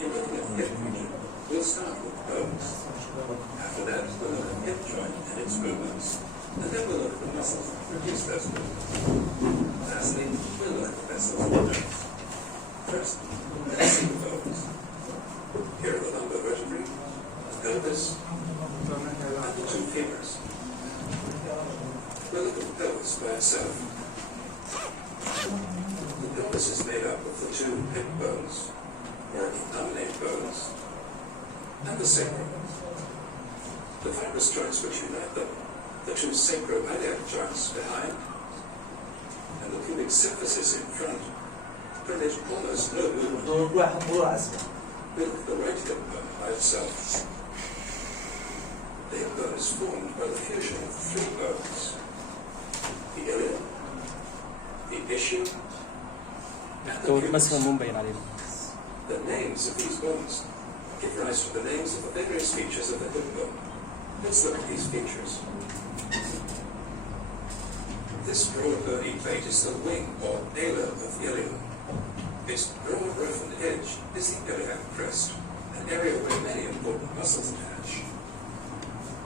In looking at the hip region, we'll start with bones. After that, we'll look at the hip joint and its movements. And then we'll look at the muscles that produce those movements. Lastly, we'll look at the vessels and nerves. First, let's see the bones. Here are the lumbar vertebrae, the pelvis, and the two femurs. We'll look at the pelvis by itself. The pelvis is made up of the two hip bones, or innominate bones, and the sacrum. The fibrous joints which unite them, the two sacroiliac joints behind, and the pubic symphysis in front, permit almost no movement. We'll look at the right hip bone by itself. The hip bone is formed by the fusion of three bones: the ilium, the ischium, and the pubis. The names of these bones give rise to the names of the various features of the hip bone. Let's look at these features. This broad bony plate is the wing or ala of the ilium. Its broad roughened edge is the iliac crest, an area where many important muscles attach.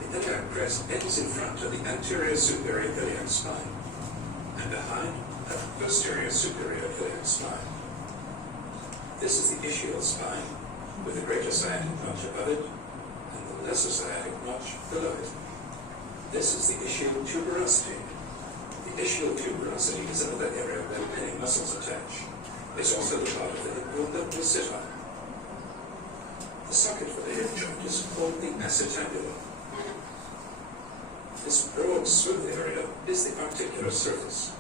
The iliac crest ends in front of the anterior superior iliac spine, and behind at the posterior superior iliac spine. This is the ischial spine, with the greater sciatic notch above it, and the lesser sciatic notch below it. This is the ischial tuberosity. The ischial tuberosity is another area where many muscles attach. It's also the part of the hip bone that we sit on. The socket for the hip joint is called the acetabulum. This broad, smooth area is the articular surface.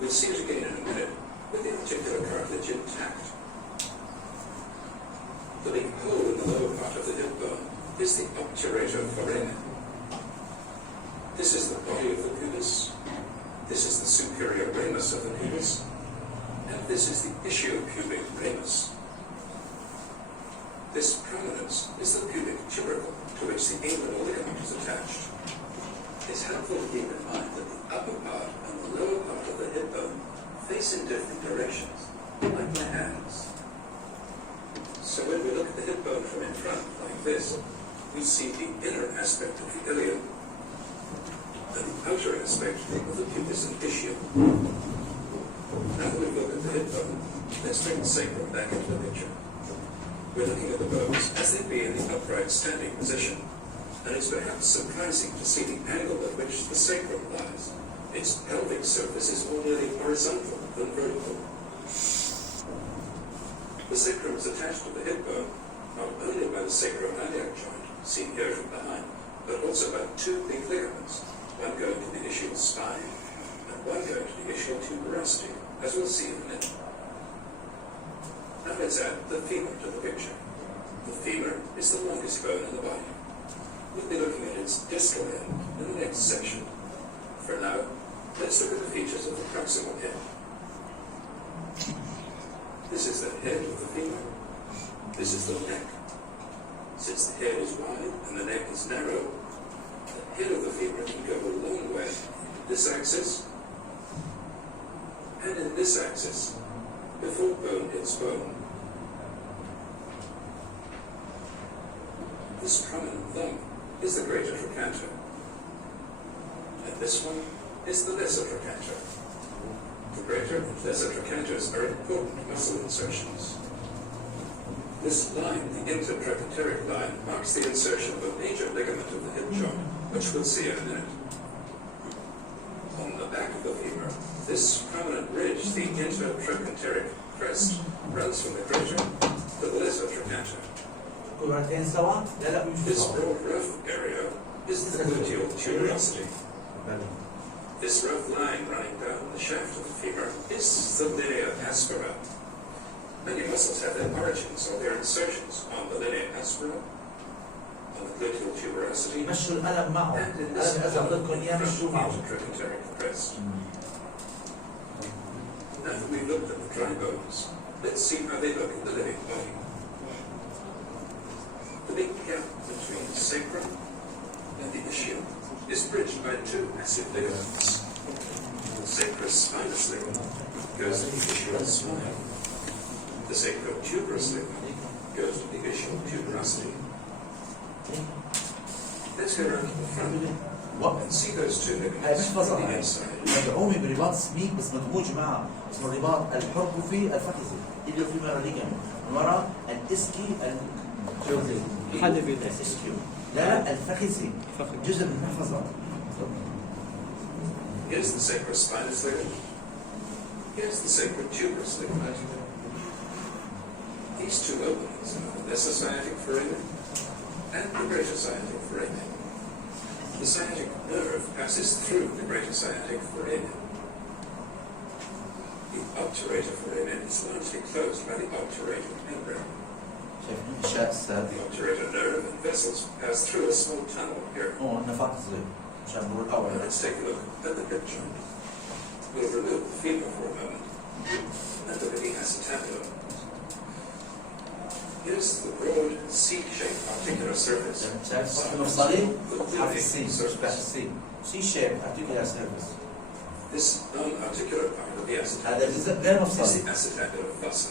We'll see it again in a minute, with the articular cartilage intact. The big hole in the lower part of the hip bone is the obturator foramen. This is the body of the pubis. This is the superior ramus of the pubis. And this is the ischiopubic ramus. This prominence is the pubic tubercle to which the inguinal ligament is attached. It's helpful to keep in mind that the upper part and the lower part of the hip bone face in different directions, like my hands. So when we look at the hip bone from in front, like this, we see the inner aspect of the ilium and the outer aspect of the pubis and ischium. Now that we look at the hip bone, let's bring the sacrum back into the picture. We're looking at the bones as they be in the upright standing position, and it's perhaps surprising to see the angle at which the sacrum lies. Its pelvic surface is more nearly horizontal than vertical. The sacrum is attached to the hip bone not only by the sacroiliac joint, seen here from behind, but also by two big ligaments, one going to the ischial spine and one going to the ischial tuberosity, as we'll see in a minute. Now let's add the femur to the picture. The femur is the longest bone in the body. We'll be looking at its distal end in the next section. For now, let's look at the features of the proximal end. This is the head of the femur. This is the neck. Since the head is wide and the neck is narrow, the head of the femur can go a long way in this axis and in this axis before bone hits bone. This prominent thumb is the greater trochanter, and this one is the lesser trochanter. The greater and lesser trochanters are important muscle insertions. This line, the intertrochanteric line, marks the insertion of a major ligament of the hip joint, which we'll see in a minute. On the back of the femur, this prominent ridge, the intertrochanteric crest, runs from the greater to the lesser trochanter. This broad rough area is the gluteal tuberosity. This rough line running down the shaft of the femur is the linea aspera. Many muscles have their origins or their insertions on the linea aspera, on the gluteal tuberosity, and in this intertrochanteric crest. Now that we've looked at the dry bones, let's see how they look in the living body. The big gap between the sacrum and the ischium is bridged by two massive ligaments. The sacrospinous ligament goes to the ischial spine. The sacrotuberous ligament goes to the ischial tuberosity. Let's go around to the front and see those two هاي ligaments محفظة on the هاي inside. مدعومة برباط سميك بس مدموج معها اسمه الرباط الحركفي الفخذي اللي في مراليجم من وراء الاسكي حلبي الاسكيو لا الفخذي جزء من المحفظة. Here's the sacrospinous ligament. Here's the sacrotuberous ligament. These two openings are the lesser sciatic foramen and the greater sciatic foramen. The sciatic nerve passes through the greater sciatic foramen. The obturator foramen is largely closed by the obturator membrane. شايفين الشاء الساد The obturator nerve and vessels pass through a small tunnel here. هون نفق صغير مشان نقول الأول. Now let's take a look at the hip joint. We'll remove the femur for a moment and look at the acetabulum. Here's the broad C-shaped articular surface. شايف مفصلي حرف السي شبه السي سي شيب articular surface. This non-articular part of the acetabulum هذا جزء غير is مفصلي. the acetabular fossa.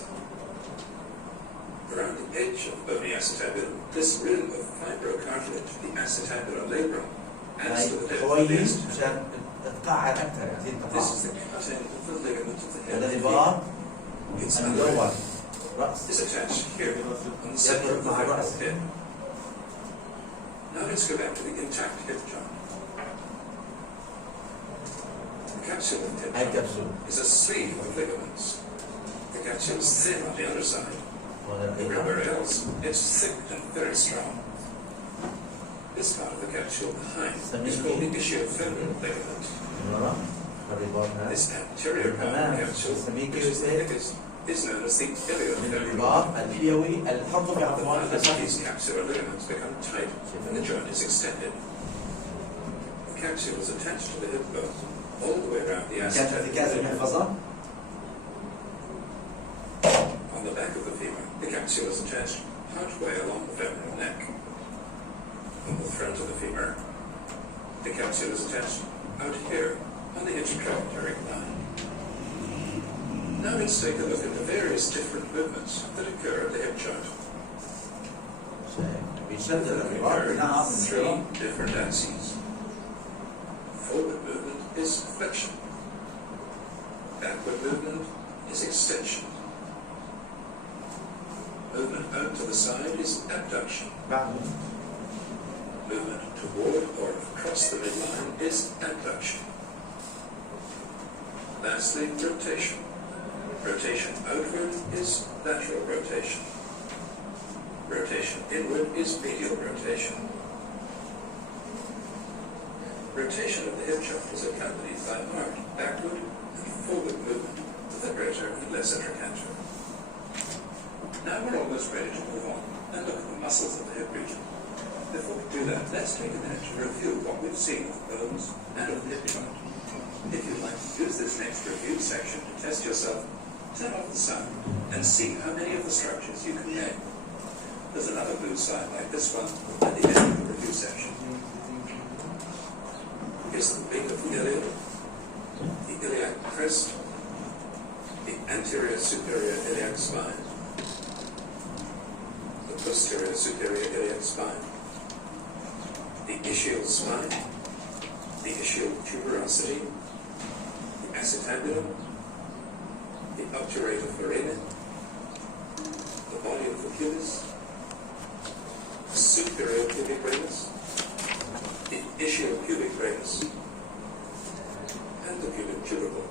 Around the edge of the bony acetabulum, this rim of fibrocartilage, the acetabular labrum, adds هاي to the depth of the كويس acetabulum. مشان تتقعر أكثر يعني This تتقعر. is the cutting of the ligament of the head. هذا رباط It's المدور رأس. is attached here on the center of the femoral head. Now let's go back to the intact hip joint. The capsule of the hip هاي joint كبسول. is a sleeve of ligaments. The capsule is thin on the underside. وهذا Everywhere else, it's thick and very strong. This part of the capsule behind is called the ischiofemoral ligament. من وراء الرباط هذا. This anterior part of the capsule, which is the thickest, is known as the من iliofemoral. الرباط الإليوي الحركفي The عفوا fibers of الفخذي. these capsular ligaments become tight and the joint is extended. The capsule is attached to the hip bone all the way around the كانت ارتكاز acetabulum. المحفظة. On the back of the femur, the capsule is attached partway along the femoral neck. On the front of the femur, the capsule is attached out here on the intertrochanteric line. Now let's take a look at the various different movements that occur at the hip joint. بيشد They الرباط occur نعم in من three وراء. different axes. Forward movement is flexion. Backward movement is extension. Movement out to the side is abduction. بعده Movement toward or across the midline is abduction. Lastly, rotation. Rotation outward is lateral rotation. Rotation inward is medial rotation. Rotation of the hip joint is accompanied by marked backward and forward movement of the greater and lesser trochanter. Now we're almost ready to move on and look at the muscles of the hip region. Before we do that, let's take a minute to review what we've seen of the bones and of the hip joint. If you'd like to use this next review section to test yourself, turn off the sound and see how many of the structures you can name. There's another blue sign like this one at the end of the review section. Here's the wing of the iliac, the iliac crest, the anterior superior iliac spine, the posterior superior iliac spine, the ischial spine, the ischial tuberosity, the acetabulum, the obturator foramen, the body of the pubis, the superior pubic ramus, the ischial pubic ramus, and the pubic tubercle.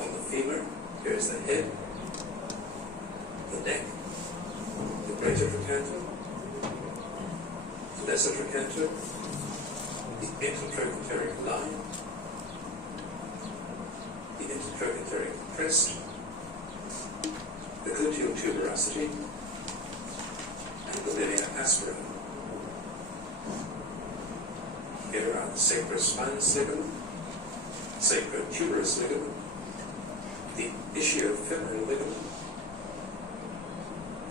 On the femur, here's the head, the neck, the greater trochanter, the lesser trochanter, the intertrochanteric line, the intertrochanteric crest, the gluteal tuberosity, and the linea aspera. Here are the sacrospinous ligament, sacrotuberous ligament, the ischiofemoral ligament,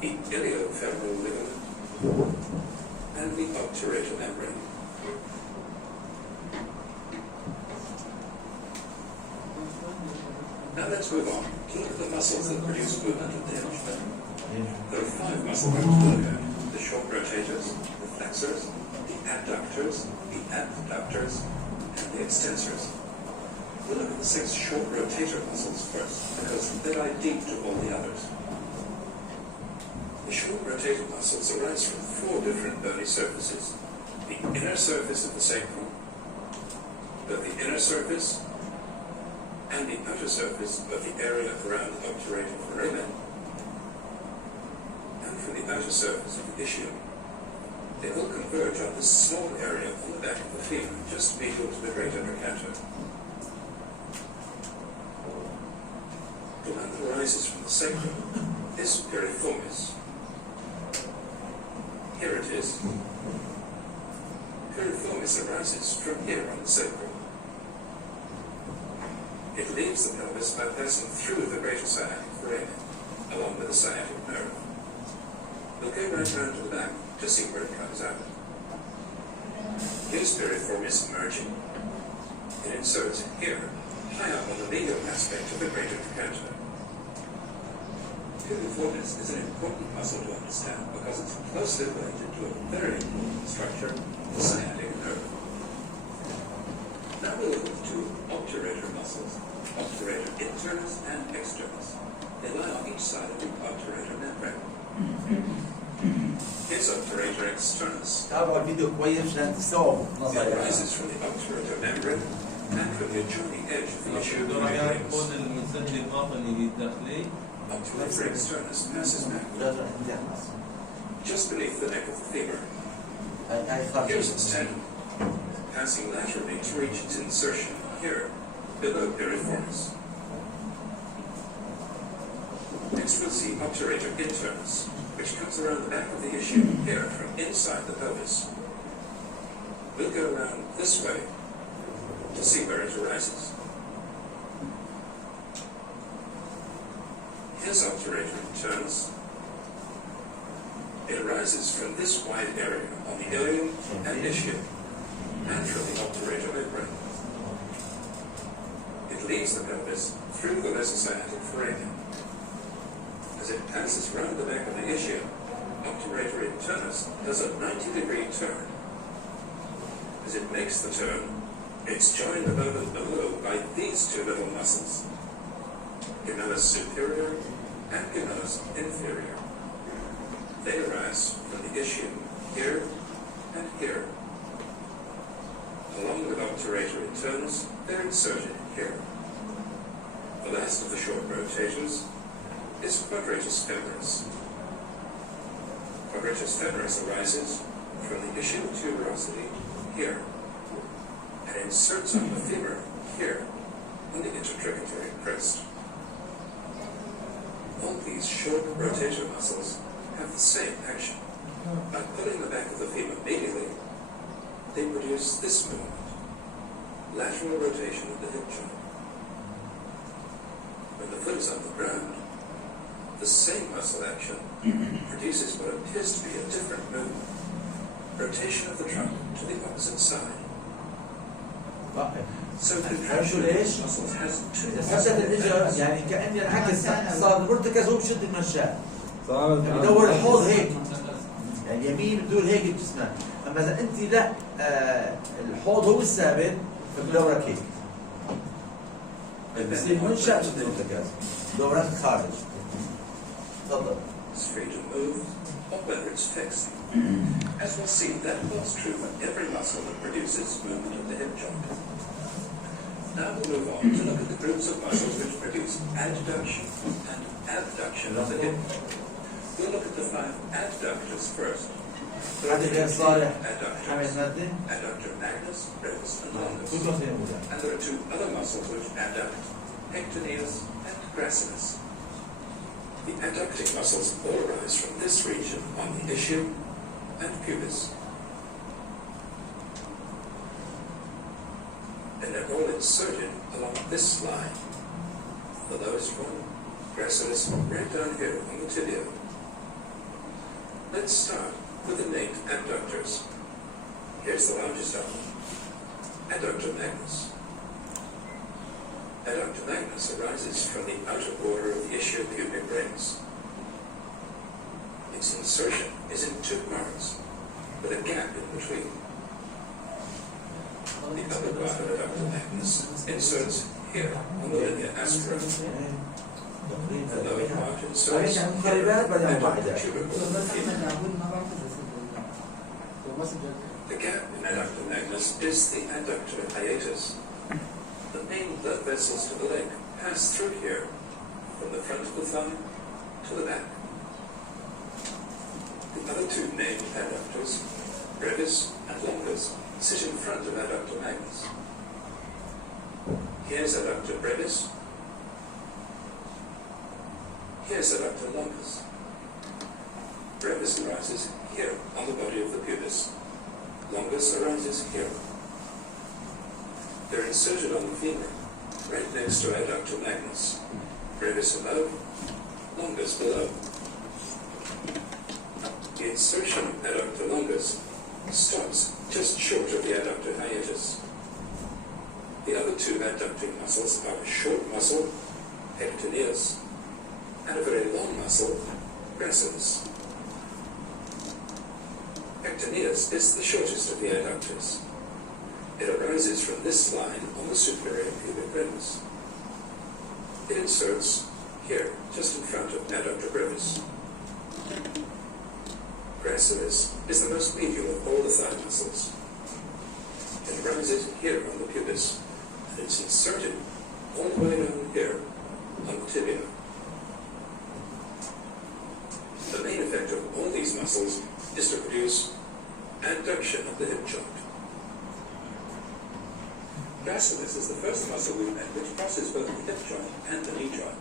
the iliofemoral ligament, and the obturator membrane. Now let's move on to look at the muscles that produce movement of the hip. There are 5 muscle groups to look at: the short rotators, the flexors, the adductors, the abductors, and the extensors. We'll look at the 6 short rotator muscles first, because they lie deep to all the others. The short rotator muscles arise from 4 different bony surfaces: the inner surface of the sacrum, the inner surface, and the outer surface of the area around the obturator foramen, and from the outer surface of the ischium. They all converge on this small area on the back of the femur, just medial to the greater trochanter. The one that arises from the sacrum is piriformis. Here it is. Piriformis arises from here on the sacrum. It leaves the pelvis by passing through the greater sciatic foramen, along with the sciatic nerve. We'll go right round to the back to see where it comes out. Here's piriformis emerging. It inserts here, high up on the medial aspect of the greater trochanter. Piriformis is an important muscle to understand because it's closely related to a very important structure, the sciatic nerve. Now we'll look at the 2 obturator muscles, obturator internus and externus. They lie on each side of the obturator membrane. Here's obturator externus. تابعوا الفيديو كويس عشان تستوعبوا It نظري. arises from the obturator membrane and from the adjoining edge of the ischial درجات membranes. كون المنسجل الباطني الداخلي Obturator externus passes back لازم نتجهز. just beneath the neck of the femur. هاي خارج. Here's its tendon, passing laterally to reach its insertion here, below piriformis. Next we'll see obturator internus, which comes around the back of the ischium here from inside the pelvis. We'll go around this way to see where it arises. Here's obturator internus. It arises from this wide area on the ilium and ischium, and from the obturator membrane. It leaves the pelvis through the lesosciatic foramen. As it passes round the back of the ischium, obturator internus does a 90-degree turn. As it makes the turn, it's joined above and below by these 2 little muscles, gemellus superior and gemellus inferior. They arise from the ischium here and here. Along with obturator internus, they're inserted here. The last of the short rotators is quadratus femoris. Quadratus femoris arises from the ischial tuberosity here and inserts on the femur here on the intertrochanteric crest. All these short rotator muscles have the same action. By pulling the back of the femur medially, they produce this movement, lateral rotation of the hip joint. When the foot is on the ground, the same muscle action produces what appears to be a different movement, rotation of the trunk to the opposite side. So contraction of these muscles has 2 حتى الاجا يعني كاني انعكس صار مرتكز هو بشد المشاة. صارت بدور الحوض هيك يعني يمين بدور هيك بجسمك، اما اذا انت لا الحوض هو الثابت فبدورك هيك. بصير منشأ بشد المرتكز، دورك خارج. تفضل. It's free to move, or whether it's fixed. As we'll see, that holds true for every muscle that produces movement of the hip joint. Now we'll move on to look at the groups of muscles which produce adduction and abduction of the hip. We'll look at the 5 adductors first. عندك يا صالح حامل Adductors, مادة؟ adductor magnus, brevis, and longus. كل واحد فيهم ولا؟ And there are 2 other muscles which adduct, pectineus and gracilis. The adducting muscles all arise from this region on the ischium and pubis. And they're all inserted along this line. The lowest one, gracilis, right down here on the tibia. Let's start with the named adductors. Here's the largest of them, adductor magnus. Adductor magnus arises from the outer border of the ischiopubic rings. inserts here on the linea aspera. دقيقين The lower part inserts معلش عن مقاربات بعدين here واحدة. on the tubercle بس here. احنا نعبد ما بعرف اذا ومسجل The gap in adductor magnus is the adductor hiatus. The main blood vessels to the leg pass through here, from the front of the thigh to the back. The other two named adductors, brevis and longus, sit in front of adductor magnus. Here's adductor brevis. Here's adductor longus. Brevis arises here on the body of the pubis. Longus arises here. They're inserted on the femur, right next to adductor magnus. Brevis above, longus below. The insertion of adductor longus stops just short of the adductor hiatus. The other two adducting muscles are a short muscle, pectineus, and a very long muscle, gracilis. Pectineus is the shortest of the adductors. It arises from this line on the superior pubic brevis. It inserts here, just in front of adductor brevis. Gracilis is the most medial of all the thigh muscles. It arises here on the pubis, and it's inserted all the way down here on the tibia. The main effect of all these muscles is to produce adduction of the hip joint. Gracilis is the first muscle we met which crosses both the hip joint and the knee joint.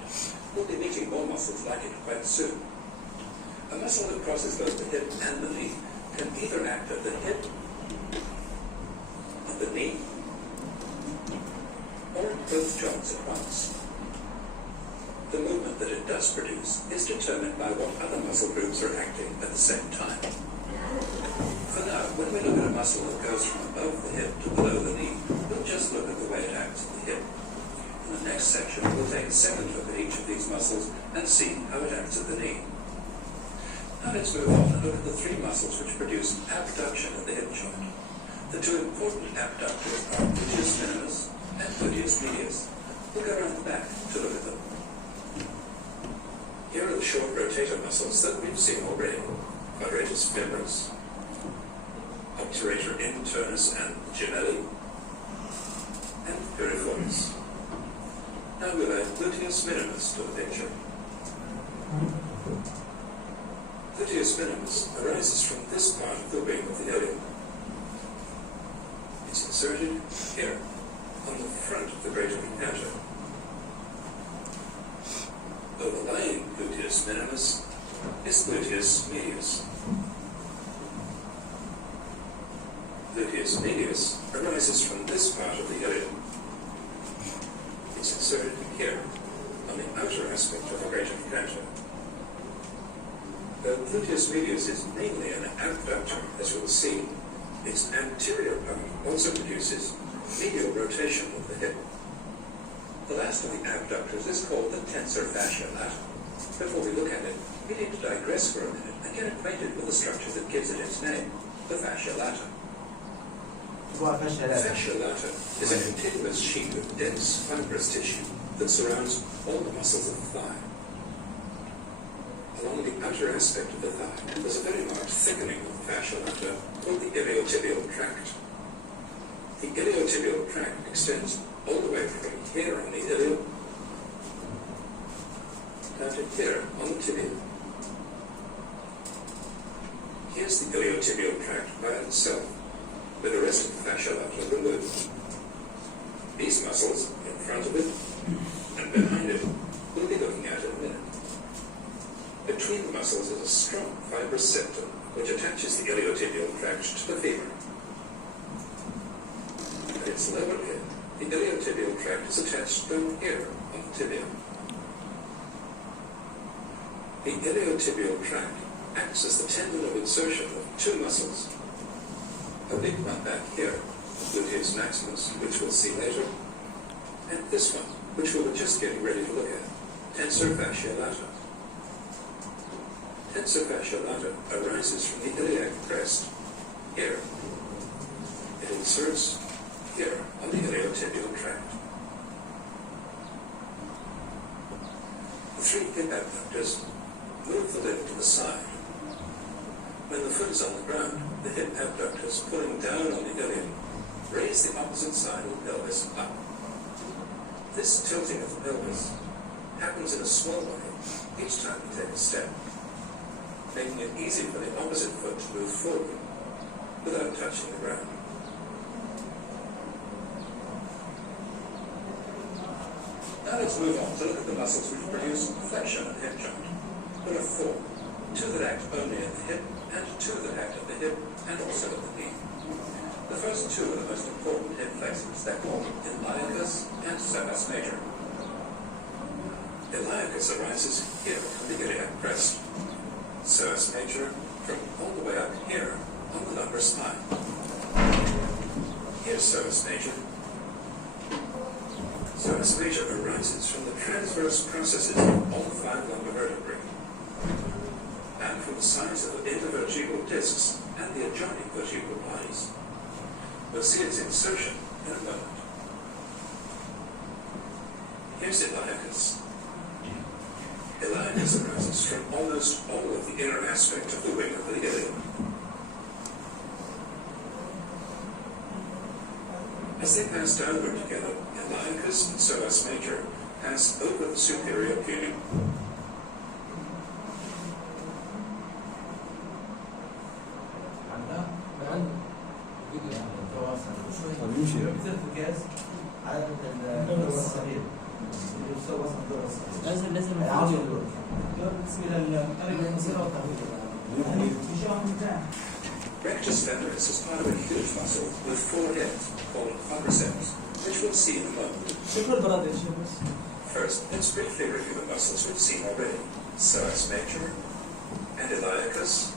We'll be meeting more muscles like it quite soon. A muscle that crosses both the hip and the knee can either act at the hip, at the knee, or at both joints at once. The movement that it does produce is determined by what other muscle groups are acting at the same time. For now, when we look at a muscle that goes from above the hip to below the knee, we'll just look at the way it acts at the hip. In the next section, we'll take a second look at each of these muscles and see how it acts at the knee. Now let's move on and look at the three muscles which produce abduction of the hip joint. The two important abductors are gluteus minimus and gluteus medius. We'll go around the back to look at them. Here are the short rotator muscles that we've seen already. Quadratus femoris, obturator internus and gemelli, and piriformis. Now we'll add gluteus minimus to the picture. Gluteus minimus arises from this part of the wing of the ilium. It's inserted here, on the front of the greater trochanter. Overlying gluteus minimus is gluteus medius. Gluteus medius arises from this part of the ilium. It's inserted here, on the outer aspect of the greater trochanter. Though gluteus medius is mainly an abductor, as we'll see, its anterior part also produces medial rotation of the hip. The last of the abductors is called the tensor fascia lata. Before we look at it, we need to digress for a minute and get acquainted with the structure that gives it its name, the fascia lata. Fascia lata is a continuous sheet of dense fibrous tissue that surrounds all the muscles of the thigh. Along the outer aspect of the thigh, there's a very marked thickening of the fascia lata called the iliotibial tract. The iliotibial tract extends all the way from here on the ilium down to here on the tibia. Here's the iliotibial tract by itself, with the rest of the fascia lata removed. These muscles, in front of it and behind it, we'll be looking at in a minute. Between the muscles is a strong fibrous septum which attaches the iliotibial tract to the femur. At its lower end, the iliotibial tract is attached down here on the tibia. The iliotibial tract acts as the tendon of insertion of two muscles. A big one back here, gluteus maximus, which we'll see later, and this one, which we were just getting ready to look at, tensor fascia lata. Tensor fascia lata arises from the iliac crest, here. It inserts here on the iliotibial tract. three hip abductors move the limb to the side. When the foot is on the ground, the hip abductors pulling down on the ilium raise the opposite side of the pelvis up. This tilting of the pelvis happens in a small way each time you take a step, making it easy for the opposite foot to move forward without touching the ground. Now let's move on to look at the muscles which produce flexion and hip joint. There are four: two that act only at the hip, and two that act at the hip and also at the knee. The first two are the most important hip flexors. They're called iliacus and psoas major. Iliacus arises here from the iliac crest. Psoas major from all the way up here on the lumbar spine. Here's psoas major. Psoas major arises from the transverse processes of all five lumbar vertebrae, and from the sides of the intervertebral discs and the adjoining vertebral bodies. We'll see its insertion in a moment. Here's iliacus. Iliacus arises from almost all of the inner aspect of the wing of the ilium. As they pass downward together, iliacus and psoas major pass over the superior pubic. يمشي بتصير في الكاس على الدور الصغير يوصل وسط الدور الصغير لازم العظم اسم القريب المصيرة والتغيير. Rectus femoris is part of a huge muscle with four heads called quadriceps, which we'll see in a moment. شكرا البرادة شكرا. First, let's briefly review the muscles we've seen already: psoas major, and iliacus,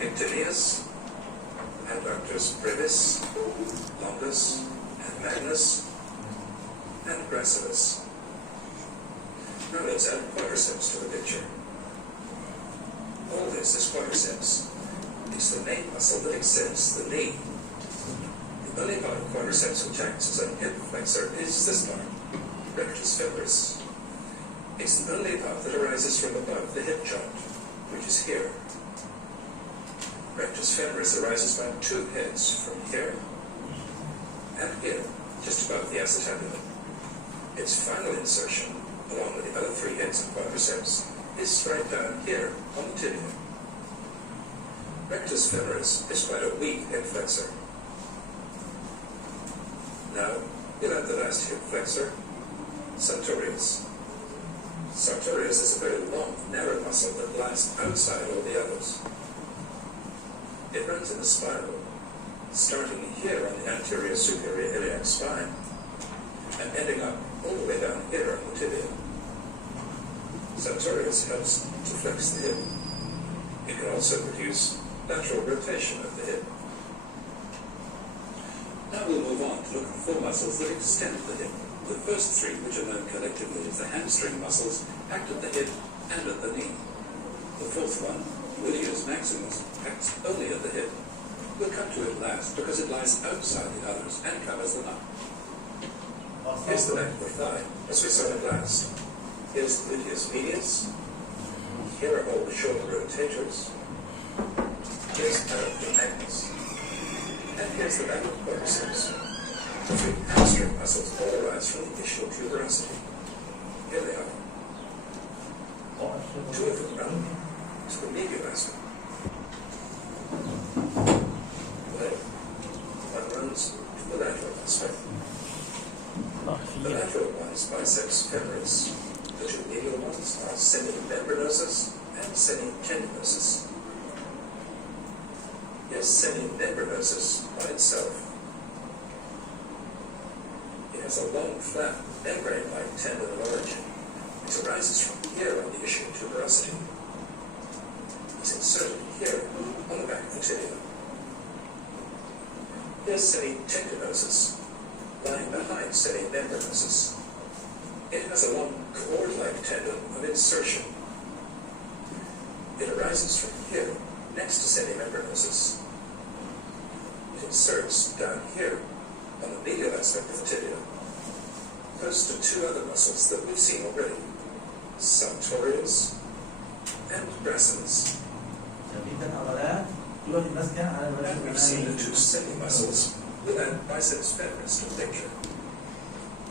ictinius, adductors brevis, longus, and magnus, and gracilis. Now let's add quadriceps to the picture. All this is quadriceps. It's the main muscle that extends the knee. The only part of quadriceps which acts as a hip flexor is this part, rectus femoris. It's the only part that arises from above the hip joint, which is here. Rectus femoris arises by two heads from here and here, just above the acetabulum. Its final insertion, along with the other three heads of quadriceps, is straight down here on the tibia. Rectus femoris is quite a weak hip flexor. Now, we'll add the last hip flexor, sartorius. Sartorius is a very long, narrow muscle that lies outside all the others. It runs in a spiral, starting here on the anterior superior iliac spine, and ending up all the way down here on the tibia. Sartorius helps to flex the hip. It can also produce lateral rotation of the hip. Now we'll move on to look at four muscles that extend the hip. The first three, which are known collectively as the hamstring muscles, act at the hip and at the knee. The fourth one, gluteus maximus, acts only at the hip. We'll come to it last because it lies outside the others and covers them up. Here's the back of the thigh, as we saw it last. Here's gluteus medius. Here are all the shoulder rotators. Here's the magnus. And here's the back of the quadriceps. The three hamstring muscles all arise from the ischial tuberosity. Here they are. Two of them run to the medial aspect. One runs to the lateral aspect. The lateral one is biceps femoris. The two medial ones are semimembranosus and semitendinosus. Here's semimembranosus by itself. It has a long, flat, membrane-like tendon of origin, which arises from here on the ischial tuberosity. It's inserted here on the back of the tibia. Here's semitendinosus, lying behind semimembranosus. It has a long, cord-like tendon of insertion. It arises from here, next to semimembranosus. It inserts down here on the medial aspect of the tibia, close to two other muscles that we've seen already, sartorius, and gracilis. في ثلاث عضلات كل واحد ماسكه على And we've seen the two semi-muscles within biceps femoris to the picture.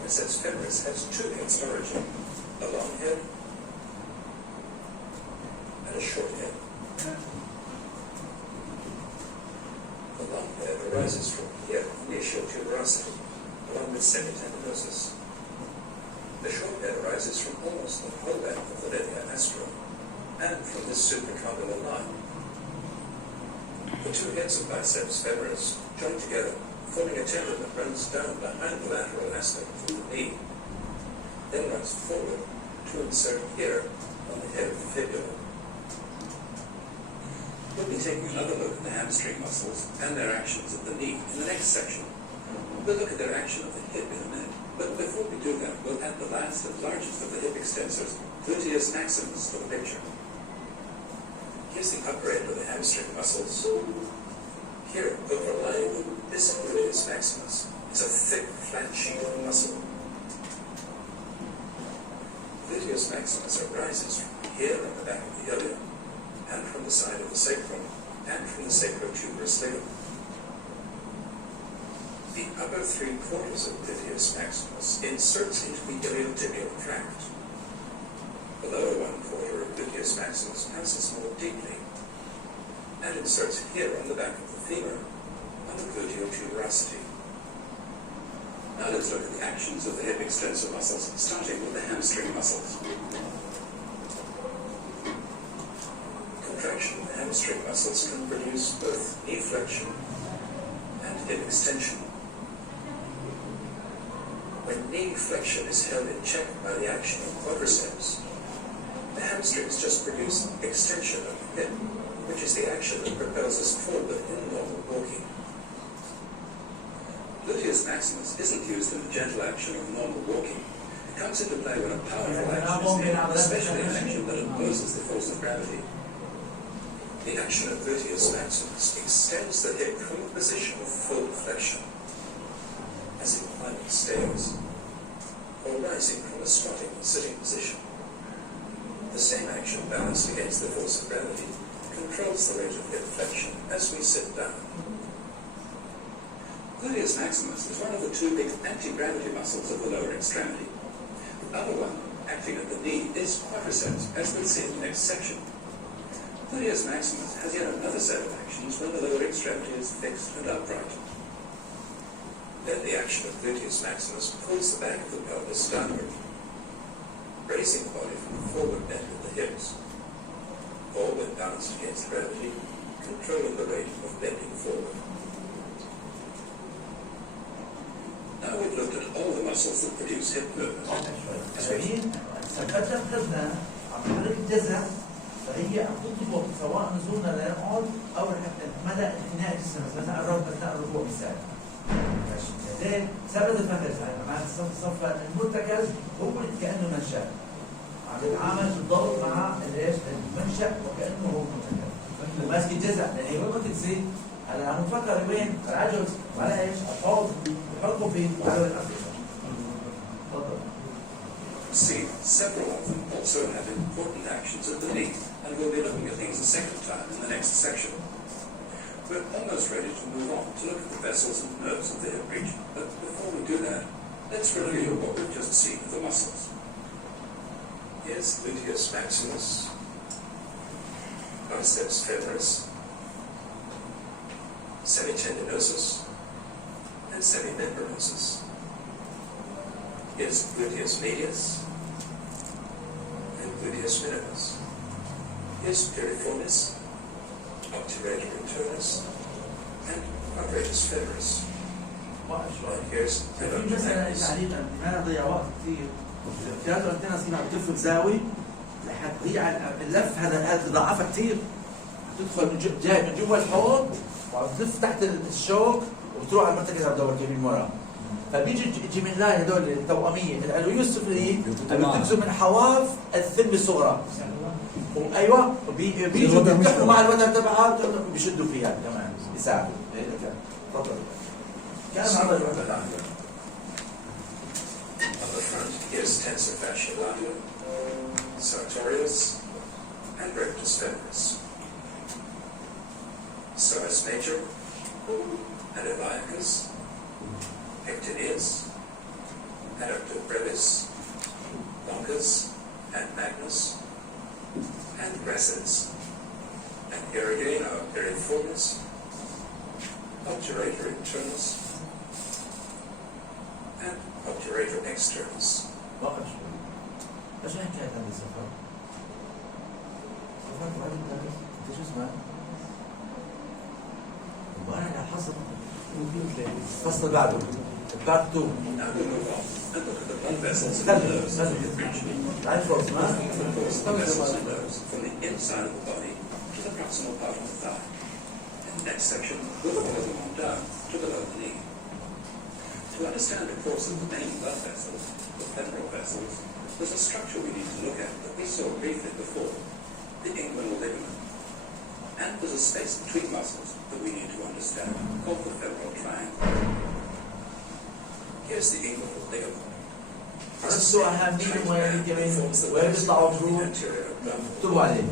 Biceps femoris has two heads origin, a long head and a short head. The long head arises from here, initial tuberosity, along with semitendinosus. The short head arises from almost the whole length of the labia astra, and from this supracondylar line. The two heads of biceps femoris join together, forming a tendon that runs down behind the lateral aspect of the knee, then runs forward to insert here on the head of the fibula. We'll be taking another look at the hamstring muscles and their actions at the knee in the next section. We'll look at their action of the hip in a minute, but before we do that, we'll add the last and largest of the hip extensors, gluteus maximus, to the picture. Here's the upper end of the hamstring muscles. Here, overlying this gluteus maximus is a thick, flat sheet of muscle. Gluteus maximus arises from here on the back of the ilium, and from the side of the sacrum, and from the sacrotuberous ligament. The upper 3/4 of gluteus maximus inserts into the iliotibial tract. The lower 1/4 of gluteus maximus passes more deeply and inserts here on the back of the femur, on the gluteal tuberosity. Now let's look at the actions of the hip extensor muscles, starting with the hamstring muscles. Contraction of the hamstring muscles can produce both knee flexion and hip extension. When knee flexion is held in check by the action of quadriceps, the hamstrings just produce extension of the hip, which is the action that propels us forward in normal walking. Gluteus maximus isn't used in the gentle action of normal walking. It comes into play when a powerful action is needed, especially an action that opposes the force of gravity. The action of gluteus maximus extends the hip from a position of full flexion, as in climbing stairs, or rising from a squatting or sitting position. The same action balanced against the force of gravity controls the rate of hip flexion as we sit down. Gluteus maximus is one of the two big anti-gravity muscles of the lower extremity. The other one, acting at the knee, is quadriceps, as we'll see in the next section. Gluteus maximus has yet another set of actions when the lower extremity is fixed and upright. Then the action of gluteus maximus pulls the back of the pelvis downward, raising the body from the forward bend of the hips, all when balanced against gravity, controlling the rate of bending forward. Now we've looked at all the muscles that produce hip movement. شايفين؟ ثبتنا بخدنا عم نحرك الجزع فهي عم تضبط سواء نزولنا لنقعد او حتى مدى انحناء الجسم مثلا الركبه اثناء الركوع مثال. بعدين ثبت المركز معناته الصف المرتكز هو كانه منشا. عم يتعامل بالضبط مع الايش؟ المنشا وكانه هو مرتكز. وماسك الجزع لان هي وين تزيد؟ هلا عم نفكر وين؟ العجز على ايش؟ الحوض بحطه في على الافريقيا. تفضل. See, several of them also have important actions at the knee, and we'll be looking at these a second time in the next section. We're almost ready to move on to look at the vessels and nerves of the hip region, but before we do that, let's review what we've just seen of the muscles. Here's gluteus maximus, biceps femoris, semitendinosus, and semimembranosus. Here's gluteus medius and gluteus minimus. Here's piriformis, obturator internus, and quadratus femoris. And here's في مثلا تعليقا ما نضيع وقت كثير. الجهاز عندنا صار عم تلف بزاوي لحد هي على اللف هذا ضعفها كثير. تدخل من جاي من جوا الحوض وعم تلف تحت الشوك وبتروح على المرتكز عم تدور كيف من ورا. فبيجي الجيميلاي هدول التوأمية العلوية السفلية بتنزل من حواف الثلبة الصغرى. وايوه بيجوا بيفتحوا مع الوتر تبعها بيشدوا فيها كمان بيساعدوا. تفضل. كان هذا الوتر. On the front, here's tensor fascia latium, sartorius, and rectus femoris. Psoas major, and iliacus, actinius, adductor brevis, longus, and magnus, and crescens, and here again are piriformis, obturator internus, and obturator externus. وقف شوي. ايش حكاية عندي سفر؟ سفر بعد الدرس؟ انت شو اسمك؟ وانا على حسب الفصل اللي بعده بارت 2. Now we move on and look at the blood vessels in the استنى nose استنى and the bridge. تعال فوق ما؟ Of course, the vessels in the nose from the inside of the body to the proximal part of the thigh. In the next section, we'll follow them on down to below the knee. To understand the course of the main blood vessels, the femoral vessels, there's a structure we need to look at that we saw briefly before, the inguinal ligament. And there's a space between muscles that we need to understand, called the femoral triangle. Here's the inguinal ligament. عرفتوا أهمية وين كمان وين بيطلعوا تروح اكتبوا عليه.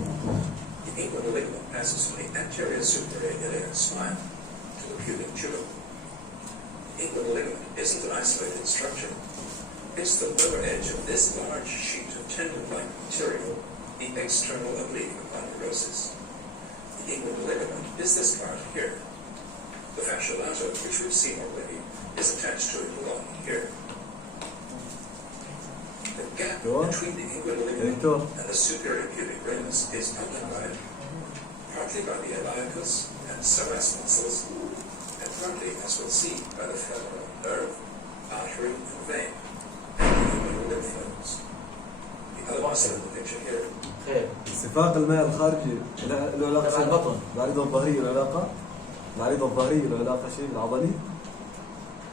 The inguinal ligament passes from the anterior superior iliac spine to the pubic tuber. The inguinal ligament isn't an isolated structure. It's the lower edge of this large sheet of tendon-like material, the external oblique of ponderosis. The inguinal ligament is this part here. The fascia lata, which we've seen already, is attached to it along here. The gap between the inguinal ligament and the superior pubic ramus is occupied partly by the iliacus and psoas muscles, and partly, as we'll see, by the femoral nerve, artery, and vein, and the inguinal lymph nodes. The other muscle in the picture here. خير. استفاق الماء الخارجي له تبع علاقة البطن. بالعريضة الظهرية له علاقة؟ العريضة الظهرية له علاقة شيء العضلي؟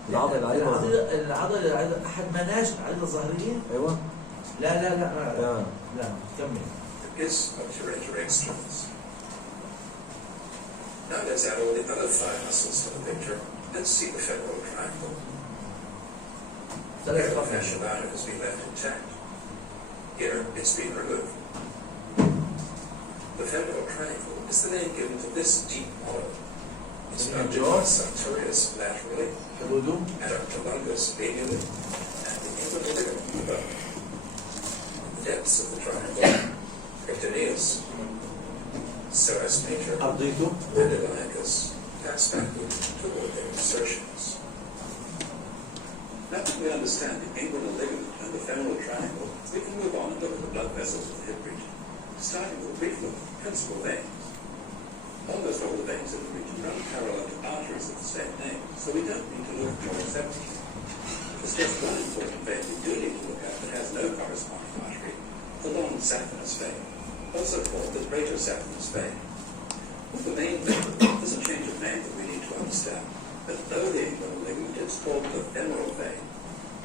العضلة أحد مناش العضلة الظهرية؟ ايوه لا كمل. Is obturator externus. Now let's add all the other thigh muscles to the picture and see the femoral triangle. Here the fascia lata has been left intact. Here it's been removed. The femoral triangle is the name given to this deep hollow. It's bounded by sartorius laterally, adductor longus medially, and the inguinal ligament above. The depths of the triangle, actinius, psoas major, and iliacus, pass backward toward their insertions. Now that we understand the inguinal ligament and the femoral triangle, we can move on and look at the blood vessels of the hip region, starting with a brief look at principal veins. Almost all the veins in the region run parallel to arteries of the same name, so we don't need to look more exceptionally. There's just one important vein we do need to look at that has no corresponding artery, the long saphenous vein, also called the greater saphenous vein. With the main vein, there's a change of name that we need to understand. Below the inguinal ligament, it's called the femoral vein.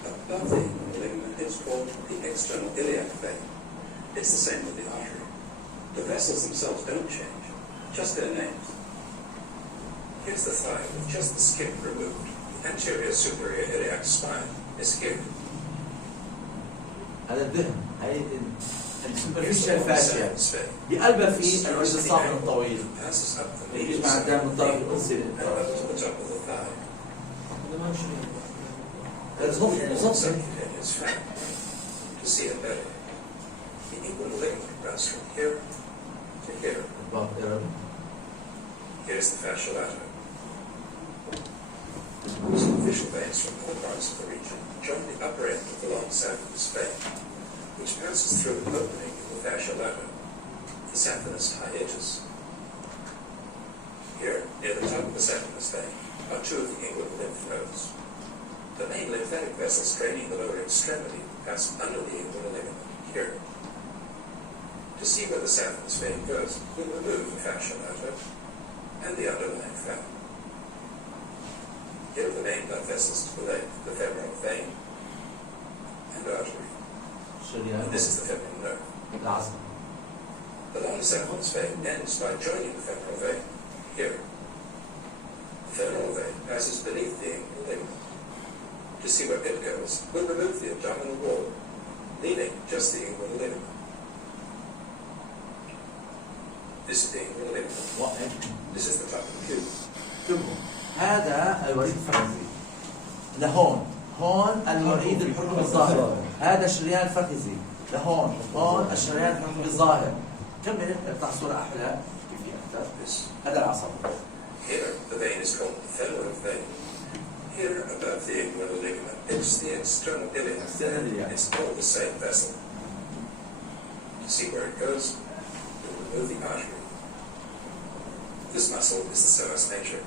Above the inguinal ligament, it's called the external iliac vein. It's the same with the artery. The vessels themselves don't change, just their names. Here's the thigh with just the skin removed. The anterior superior iliac spine is here. هذا الدهن هاي Here's السوبرفيشال the فاشيا saphenous vein. بقلبها في العود الصافن الطويل Passes up the يجي medial مع side الدم of the الطرف knee الأنسي and up to the top of the thigh. هذا Here's the صدفة subcutaneous fat. To see it better, the inguinal ligament runs from here to here. Here's the fascia lata. Superficial veins from all parts of the region join the upper end of the long saphenous vein, which passes through an opening in the fascia lata, the saphenous high edges. Here, near the top of the saphenous vein, are two of the inguinal lymph nodes. The main lymphatic vessels draining the lower extremity pass under the inguinal ligament here. To see where the saphenous vein goes, we'll remove the fascia lata and the underlying fat. Here are the main blood vessels to the leg, the femoral vein and artery. And this is the femoral nerve. The long saphenous vein ends by joining the femoral vein here. The femoral vein passes beneath the inguinal ligament. To see where it goes, we'll remove the abdominal wall, leaving just the inguinal ligament. This being the ligament. واحد This is the top of the cube. كلهم. هذا الوريد الفخذي لهون، هون الوريد الحلقوي الظاهر، هذا الشريان الفخذي لهون، هون الشريان الحلقوي الظاهر. كمل افتح صورة أحلى كيف أكثر. This. هذا العصب. Here, the vein is called the femoral vein. Here, above the inguinal ligament, it's the external iliac vein. It's all the same vessel. See where it goes? We'll remove the artery. This muscle is the psoas major.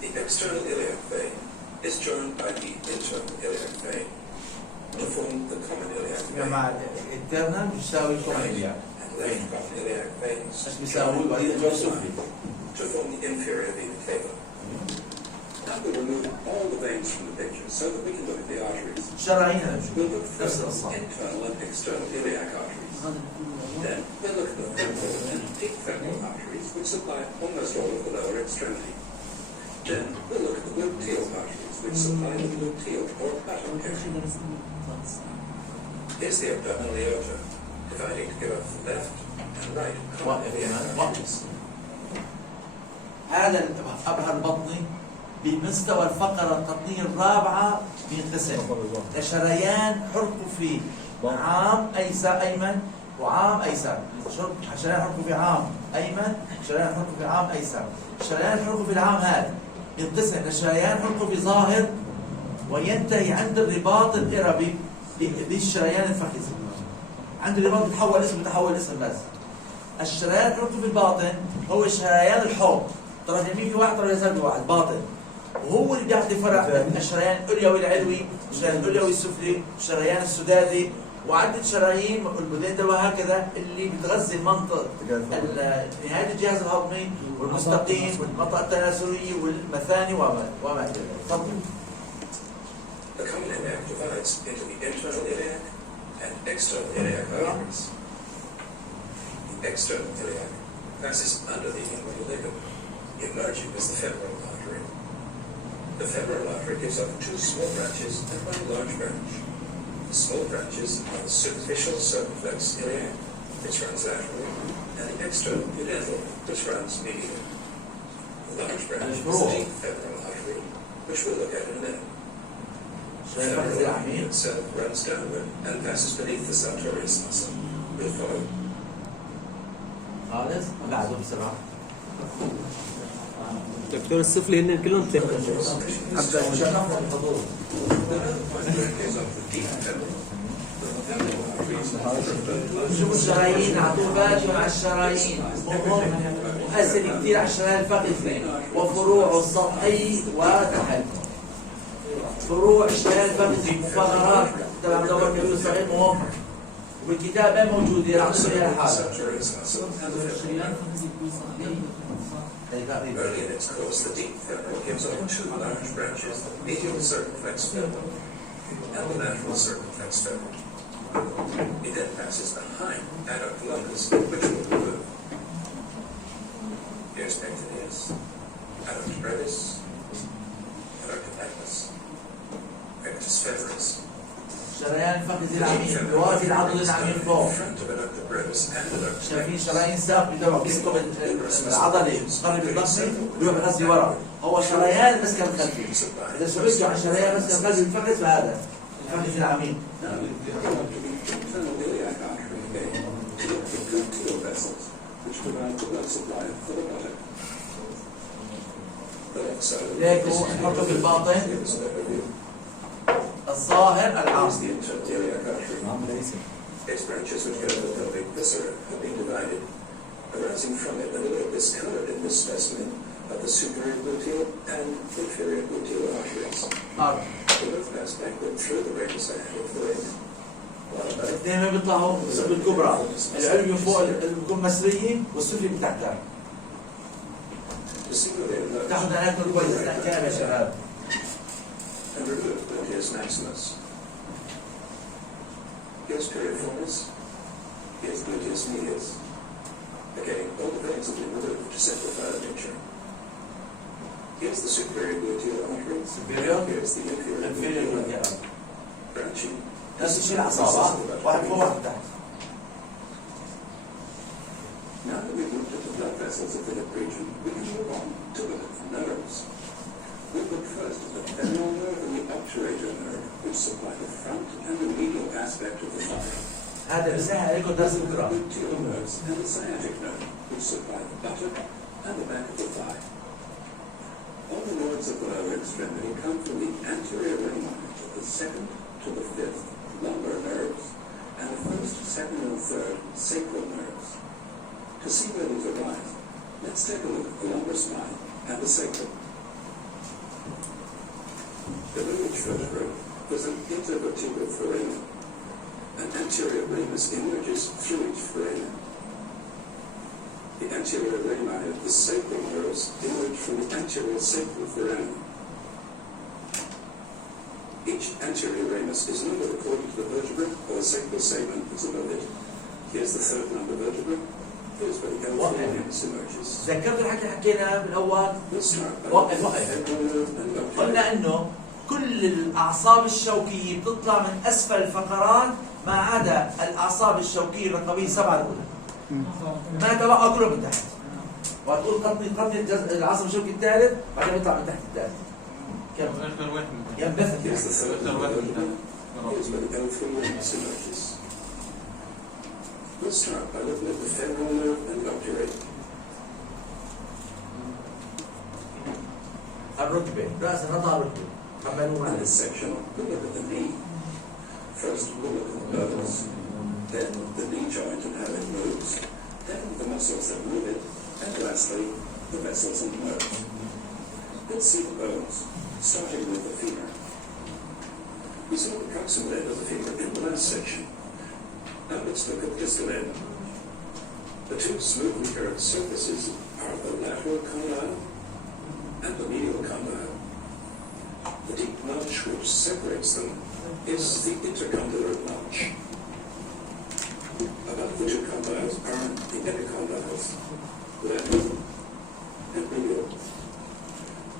The external iliac vein is joined by the internal iliac vein to form the common iliac يا vein. جماعة الترنم بيساوي كوميديا. And left common iliac veins بس بيساوي الوريد الجوسفي. to form the inferior vena cava. Now we'll remove all the veins from the picture so that we can look at the arteries. شرايين أنا We'll look نفس first القصة. at internal and external iliac arteries. Then we'll look at the femoral and deep femoral arteries, which supply almost all of the lower extremity. Then we'll look at the gluteal arteries, which supply the gluteal or buttock area. Here's the abdominal aorta, dividing together the left and right common واقف iliac كمان arteries. هذا الأبهر البطني بمستوى الفقرة القطنية الرابعة بينقسم لشريان حرقفي عام أيسر أيمن وعام أيسر. شريان حرقفي عام أيمن، شريان حرقفي عام أيسر. شريان حرقفي العام هذا ينقسم لشريان حرقفي ظاهر وينتهي عند الرباط الإربي بالشريان الفخذي. عند الرباط بتحول اسم بس. الشريان الحرقفي الباطن هو شريان الحوض، طرف يمين في واحد طرف يسار في واحد باطن، وهو اللي بيعطي فرق بين الشريان العلوي العلوي، الشريان العلوي السفلي، الشريان السدادي، وعدة شرايين والبدين ده وهكذا اللي بتغذي المنطقة نهاية الجهاز الهضمي والمستقيم والمنطقة التناسلية والمثاني وما إلى ذلك. تفضل. The common iliac divides into the internal iliac and external iliac arteries. The external iliac passes under the inguinal ligament, emerging as the femoral artery. The femoral artery gives up two small branches and one large branch. The small branches are the superficial circumflex iliac, which runs laterally, and the external pudendal, which runs medially. The large branch is the deep femoral artery, which we'll look at in a minute. The femoral artery itself runs downward and passes beneath the sartorius muscle. We'll follow. خالص بعده بسرعة. دكتور السفلي هن كلهم The nerve gives up the deep femoral. The femoral arteries شوفوا الشرايين اعطوه باجي مع الشرايين وهم مؤثر كثير على الشرايين الفخذي وفروعه السطحي وتحت. فروع الشرايين الفخذي مفخرات تبع مدور النبي الصغير مهم، والكتابة موجودة راح نشوف اياها لحالها. sartorius muscle and the femoral. Early in its course, the deep femoral gives off two large branches, the medial circumflex femoral and the lateral circumflex femoral. It then passes behind adduct lummus, which will remove. Here's pectineus, adduct brevis, adduct magnus, pectus femoris. الشريان الفخذي العميق يوازي العضل العميق فوق. Front of adductor brevis and adductor شايفين شرايين ساق بتوع بيسكب العضلي مقرب الضغطي ويروح يغذي ورا. هو شريان المسكن الخلفي. إذا سئلتوا عن شريان المسكن الخلفي الفخذ فهذا الفخذ العميق. internal iliac artery vein to look at the gluteal vessels, which provide the blood supply for the buttock. The left side of the ليكو نحطه في الباطن gives an overview. الظاهر العام. Here's the internal iliac artery. Its branches which go to the pelvic viscera have been divided. Arising from it, a little discolored in this specimen of the superior gluteal and inferior gluteal arteries. أرض. The both pass backward through the radius of the leg. الاثنين ما بيطلعوا بالسب الكبرى، العلوي فوق بتكون مسرية والسفلي بتحتها. تاخذ ناكل كويس الأحكام يا شباب. And remove gluteus maximus. Here's piriformis. Here's gluteus medius. Again, all the veins have been removed to simplify the picture. Here's the superior gluteal artery. Superior? Here's the inferior inferior gluteal gluteal. artery. Branching. نفس الشيء الأعصاب واحد فوق واحد تحت. Now that we've looked vessels of the hip region, we can move on to the nerves. We look first at the femoral nerve and the obturator nerve, which supply the front and the medial aspect of the thigh. هذا بيسهل عليكم درس بكره. The gluteal nerves and the sciatic nerve, which supply the buttock and the back of the thigh. All the nerves of the lower extremity come from the anterior rami to the second to the fifth lumbar nerves, and the first, second, and third sacral nerves. To see where these arise, let's take a look at the lumbar spine and the sacrum. Below each vertebra, there's an intervertebral foramen. An anterior ramus emerges through each foramen. The anterior rami of the sacral nerves emerge from the anterior sacral foramen. Each anterior ramus is numbered according to the vertebra or the sacral segment that's above it. Here's the third number vertebra. Here's where the L4 emerges. ذكرت الحكي اللي حكينا بالاول. We'll start by وقف the وقف. femoral nerve and loculator. قلنا انه كل الاعصاب الشوكيه بتطلع من اسفل الفقرات ما عدا الاعصاب الشوكيه الرقبيه 7 الاولى. ما تبقى كله من تحت. وهتقول قطني العصب الشوكي الثالث بعدين بيطلع من تحت الثالث. كم؟ ينبثق. Here's the third number vertebra. Here's where the L4 emerges. We'll start by looking at the femoral nerve and obturator. الركبه، راس الرضا الركبه. كملوا In معنا. this section, we'll look at the knee. First, we'll look at the bones, then the knee joint and how it moves, then the muscles that move it, and lastly, the vessels and nerves. Let's see the bones, starting with the femur. We saw the proximal end of the femur in the last section. Now let's look at the distal end. The two smoothly curved surfaces are the lateral condyle and the medial condyle. The deep notch which separates them is the intercondylar notch. Above the two condyles are the epicondyles, lateral and medial.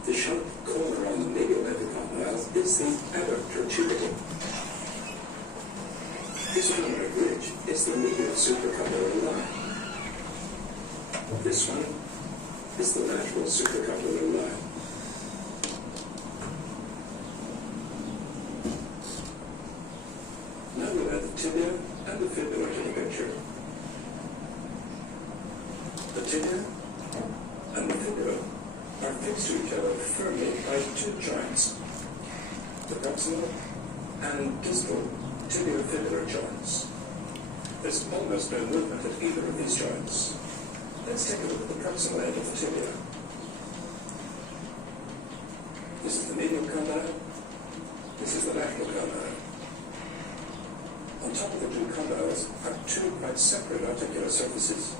The sharp corner on the medial epicondyle is the adductor tubercle. This prominent ridge is the medial supracondylar line. This one is the lateral supracondylar line. Now we'll add the tibia and the fibula to the picture. The tibia and the fibula are fixed to each other firmly by two joints, the proximal and distal tibio-fibular joints. There's almost no movement at either of these joints. Let's take a look at the proximal end of the tibia. This is the medial condyle. This is the lateral condyle. On top of the two condyles are two quite separate articular surfaces.